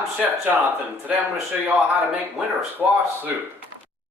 I'm Chef Jonathan. Today I'm going to show you all how to make winter squash soup.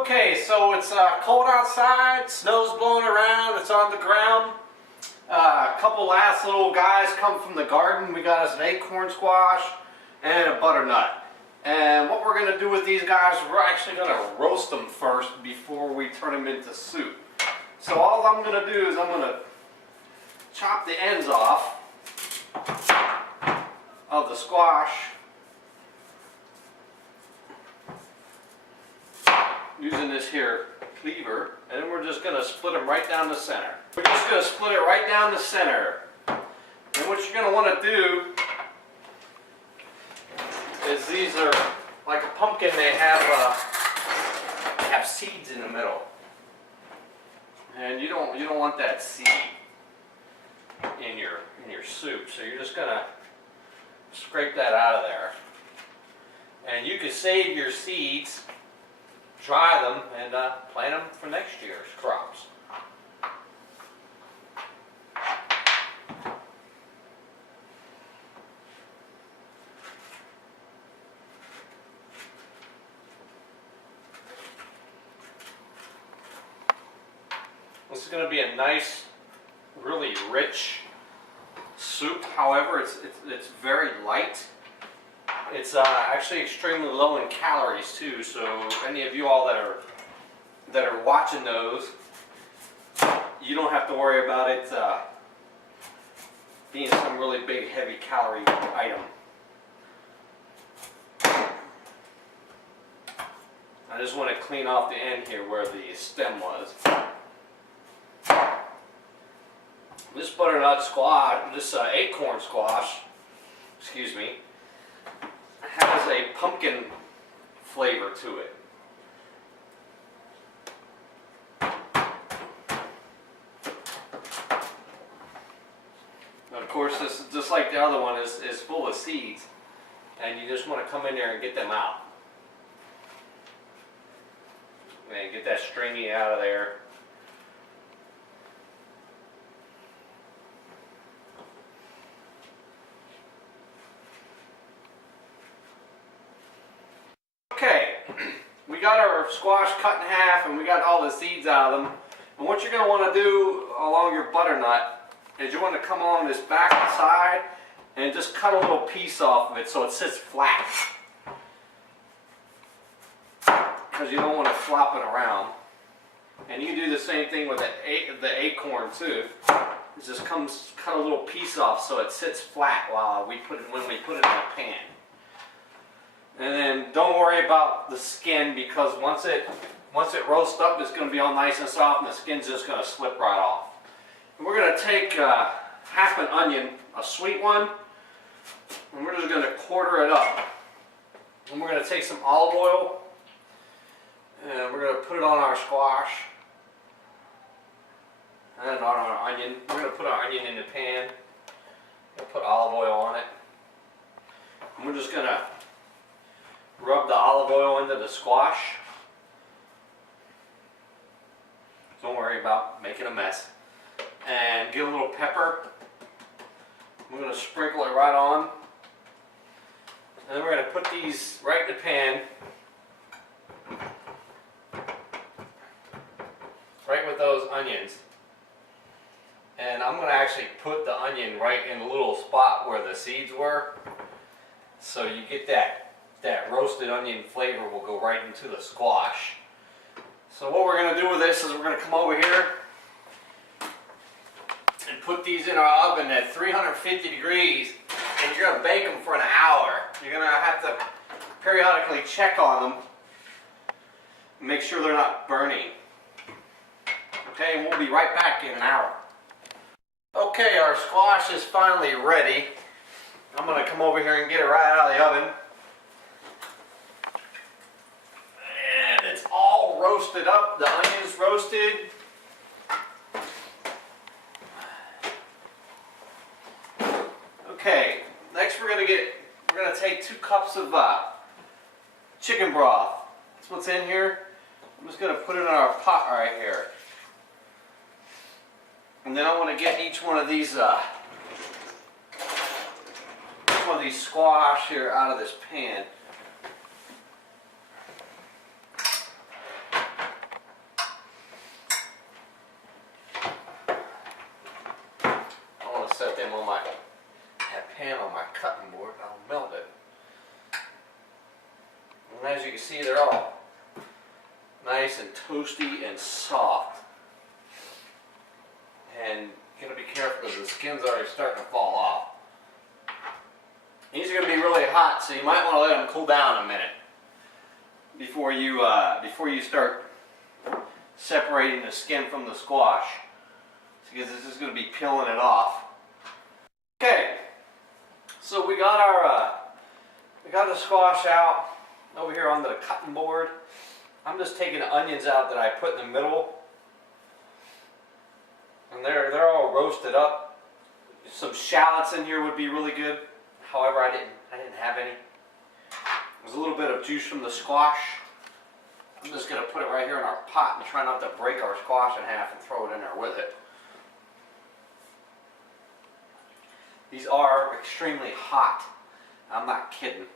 Okay, so it's cold outside, snow's blowing around, it's on the ground. A couple last little guys come from the garden. We got us an acorn squash and a butternut. And what we're going to do with these guys, we're actually going to roast them first before we turn them into soup. So all I'm going to do is I'm going to chop the ends off of the squash using this here cleaver, and then we're just going to split them right down the center. We're just going to split it right down the center. And what you're going to want to do is these are like a pumpkin. They have seeds in the middle, and you don't want that seed in your soup. So you're just going to scrape that out of there, and you can save your seeds, dry them, and plant them for next year's crops. This is going to be a nice, really rich soup. However, it's very light. It's actually extremely low in calories too. So any of you all that are watching those, you don't have to worry about it being some really big, heavy calorie item. I just want to clean off the end here where the stem was. This butternut squash, this acorn squash, excuse me, has a pumpkin flavor to it. And of course, this is just like the other one, is full of seeds, and you just want to come in there and get them out. And get that stringy out of there. Okay, we got our squash cut in half and we got all the seeds out of them. And what you're going to want to do along your butternut is you want to come along this back side and just cut a little piece off of it so it sits flat. Because you don't want to flop it around. And you can do the same thing with the acorn too. It just cut a little piece off so it sits flat when we put it in the pan. And then don't worry about the skin, because once it roasts up, it's going to be all nice and soft, and the skin's just going to slip right off. And we're going to take half an onion, a sweet one, and we're just going to quarter it up. And we're going to take some olive oil, and we're going to put it on our squash and on our onion. We're going to put our onion in the pan and put olive oil on it. And we're just going to rub the olive oil into the squash. Don't worry about making a mess. And get a little pepper. We're going to sprinkle it right on. And then we're going to put these right in the pan. Right with those onions. And I'm going to actually put the onion right in the little spot where the seeds were. So you get that roasted onion flavor will go right into the squash. So what we're going to do with this is we're going to come over here and put these in our oven at 350 degrees, and you're going to bake them for an hour. You're going to have to periodically check on them and make sure they're not burning. Okay, and we'll be right back in an hour. Okay, our squash is finally ready. I'm going to come over here and get it right out of the oven. All roasted up, the onions roasted. Okay, next we're gonna take 2 cups of chicken broth. That's what's in here. I'm just gonna put it in our pot right here. And then I want to get each one of these some of these squash here out of this pan. I want to set them on that pan on my cutting board and I'll melt it. And as you can see, they're all nice and toasty and soft. And you gotta be careful because the skin's already starting to fall off. These are going to be really hot, so you might want to let them cool down a minute before you start separating the skin from the squash, because this is going to be peeling it off. Okay, so we got the squash out over here on the cutting board. I'm just taking the onions out that I put in the middle, and they're all roasted up. Some shallots in here would be really good. However, I didn't have any. There's a little bit of juice from the squash. I'm just going to put it right here in our pot and try not to break our squash in half and throw it in there with it. These are extremely hot. I'm not kidding.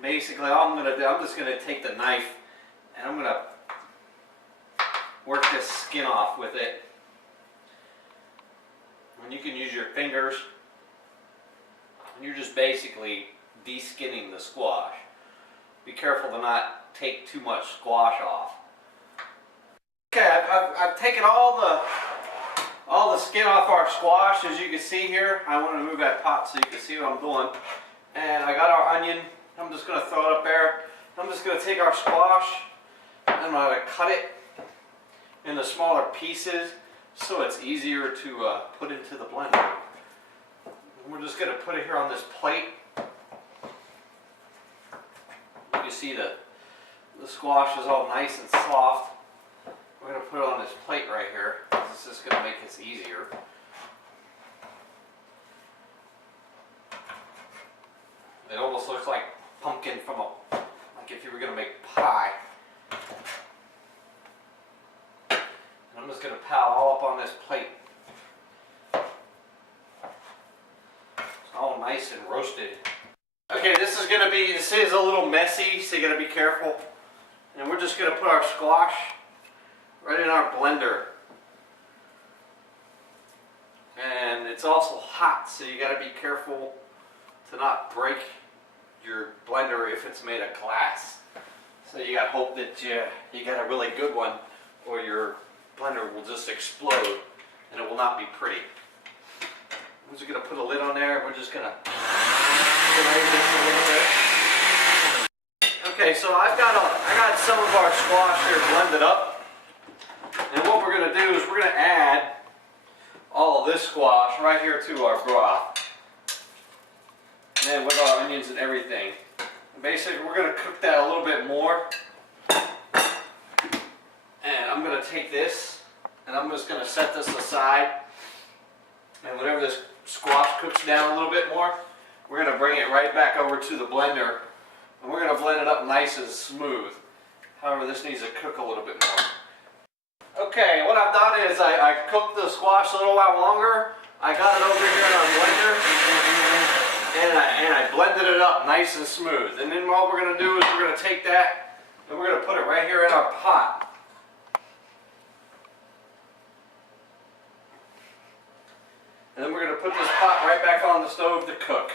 Basically, all I'm going to do, I'm just going to take the knife and I'm going to work this skin off with it. And you can use your fingers. And you're just basically de-skinning the squash. Be careful to not take too much squash off. Okay, I've taken all the skin off our squash, as you can see here. I want to move that pot so you can see what I'm doing. And I got our onion. I'm just going to throw it up there. I'm just going to take our squash and I'm going to cut it into smaller pieces so it's easier to put into the blender. We're just going to put it here on this plate. You can see the squash is all nice and soft. We're going to put it on this plate right here. This is going to make this easier. It almost looks like pumpkin from like if you were going to make pie. And I'm just going to pile all up on this plate. All nice and roasted. Okay, this is a little messy, so you gotta be careful. And we're just gonna put our squash right in our blender. And it's also hot, so you gotta be careful to not break your blender if it's made of glass. So you gotta hope that you got a really good one, or your blender will just explode and it will not be pretty. We're just going to put a lid on there. We're just going to raise this a little bit. Okay, so I got some of our squash here blended up. And what we're going to do is we're going to add all of this squash right here to our broth. And with our onions and everything. And basically, we're going to cook that a little bit more. And I'm going to take this and I'm just going to set this aside. And whenever this squash cooks down a little bit more, we're going to bring it right back over to the blender and we're going to blend it up nice and smooth. However, this needs to cook a little bit more. Okay, what I've done is I cooked the squash a little while longer. I got it over here in our blender and I blended it up nice and smooth. And then what we're going to do is we're going to take that and we're going to put it right here in our pot. And then we're going to put this pot right back on the stove to cook.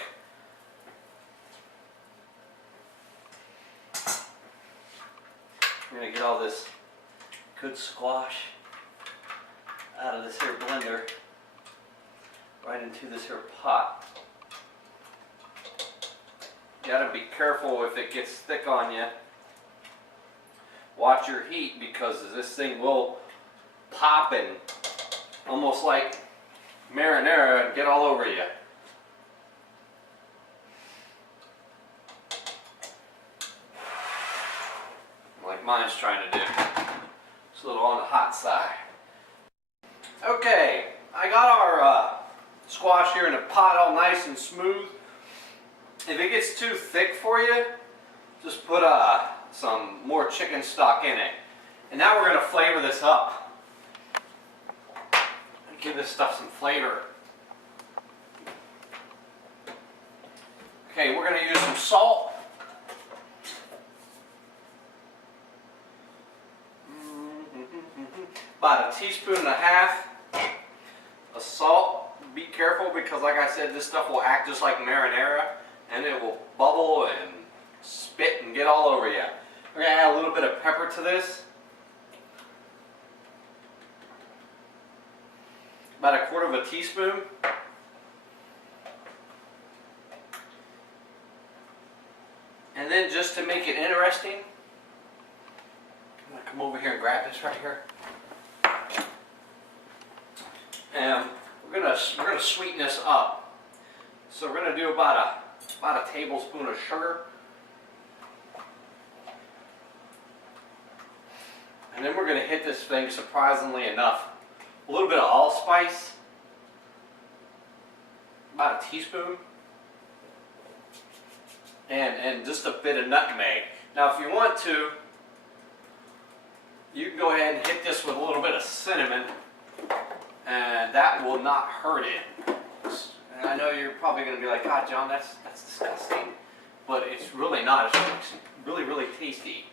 We're going to get all this good squash out of this here blender right into this here pot. You got to be careful if it gets thick on you. Watch your heat because this thing will pop and almost like marinara and get all over you. Like mine's trying to do. It's a little on the hot side. Okay, I got our squash here in a pot all nice and smooth. If it gets too thick for you, just put some more chicken stock in it. And now we're going to flavor this up. Give this stuff some flavor. Okay, we're going to use some salt. About 1.5 teaspoons of salt. Be careful because, like I said, this stuff will act just like marinara, and it will bubble and spit and get all over you. We're going to add a little bit of pepper to this. About 1/4 teaspoon. And then, just to make it interesting, I'm going to come over here and grab this right here. And we're gonna sweeten this up. So we're gonna do about a tablespoon of sugar. And then we're gonna hit this thing, surprisingly enough, a little bit of allspice, about 1 teaspoon, and just a bit of nutmeg. Now if you want to, you can go ahead and hit this with a little bit of cinnamon, and that will not hurt it. And I know you're probably going to be like, God, John, that's disgusting. But it's really not. It's really, really tasty.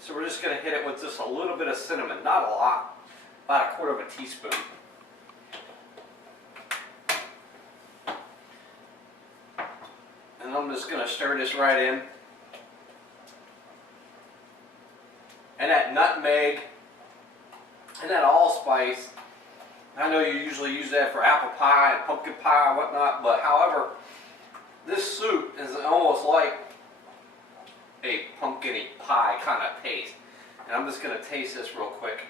So we're just going to hit it with just a little bit of cinnamon. Not a lot. About 1/4 teaspoon. And I'm just going to stir this right in. And that nutmeg and that allspice, I know you usually use that for apple pie and pumpkin pie and whatnot, but however, this soup is almost like a pumpkin-y pie kind of taste. And I'm just going to taste this real quick.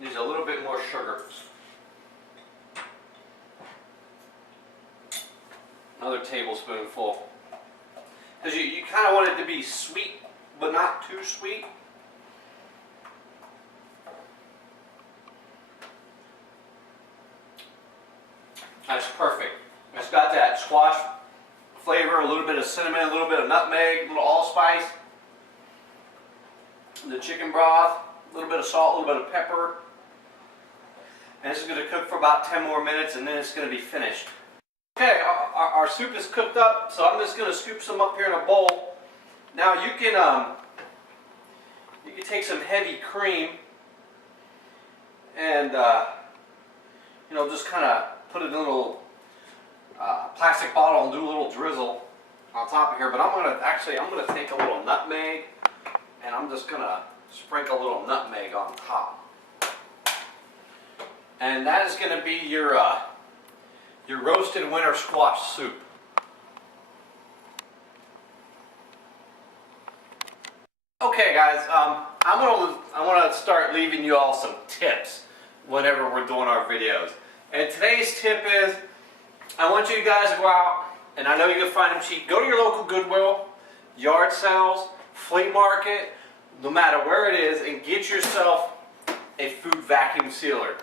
Use a little bit more sugar. Another tablespoonful. Because you kind of want it to be sweet, but not too sweet. That's perfect. It's got that squash flavor, a little bit of cinnamon, a little bit of nutmeg, a little allspice. The chicken broth, a little bit of salt, a little bit of pepper. And this is going to cook for about 10 more minutes, and then it's going to be finished. Okay, our soup is cooked up, so I'm just going to scoop some up here in a bowl. Now you can take some heavy cream and just kind of put it in a little plastic bottle and do a little drizzle on top of here. But I'm going to take a little nutmeg, and I'm just going to sprinkle a little nutmeg on top. And that is going to be your roasted winter squash soup. Okay, guys, I want to start leaving you all some tips whenever we're doing our videos. And today's tip is, I want you guys to go out, and I know you can find them cheap. Go to your local Goodwill, yard sales, flea market, no matter where it is, and get yourself a food vacuum sealer.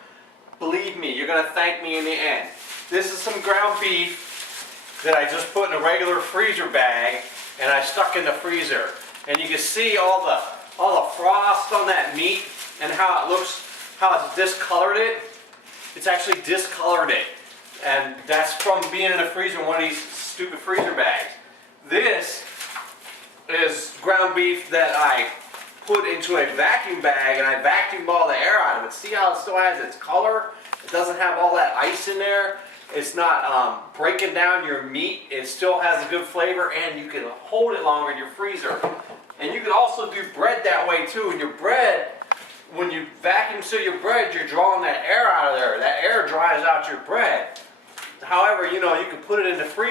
Believe me, you're going to thank me in the end. This is some ground beef that I just put in a regular freezer bag and I stuck in the freezer. And you can see all the frost on that meat and how it looks, how it's discolored it. It's actually discolored it. And that's from being in the freezer in one of these stupid freezer bags. This is ground beef that I put into a vacuum bag and I vacuumed all the air out of it. See how it still has its color? It doesn't have all that ice in there. It's not breaking down your meat. It still has a good flavor, and you can hold it longer in your freezer. And you can also do bread that way too. And your bread, when you vacuum seal your bread, you're drawing that air out of there. That air dries out your bread. However, you can put it in the freezer.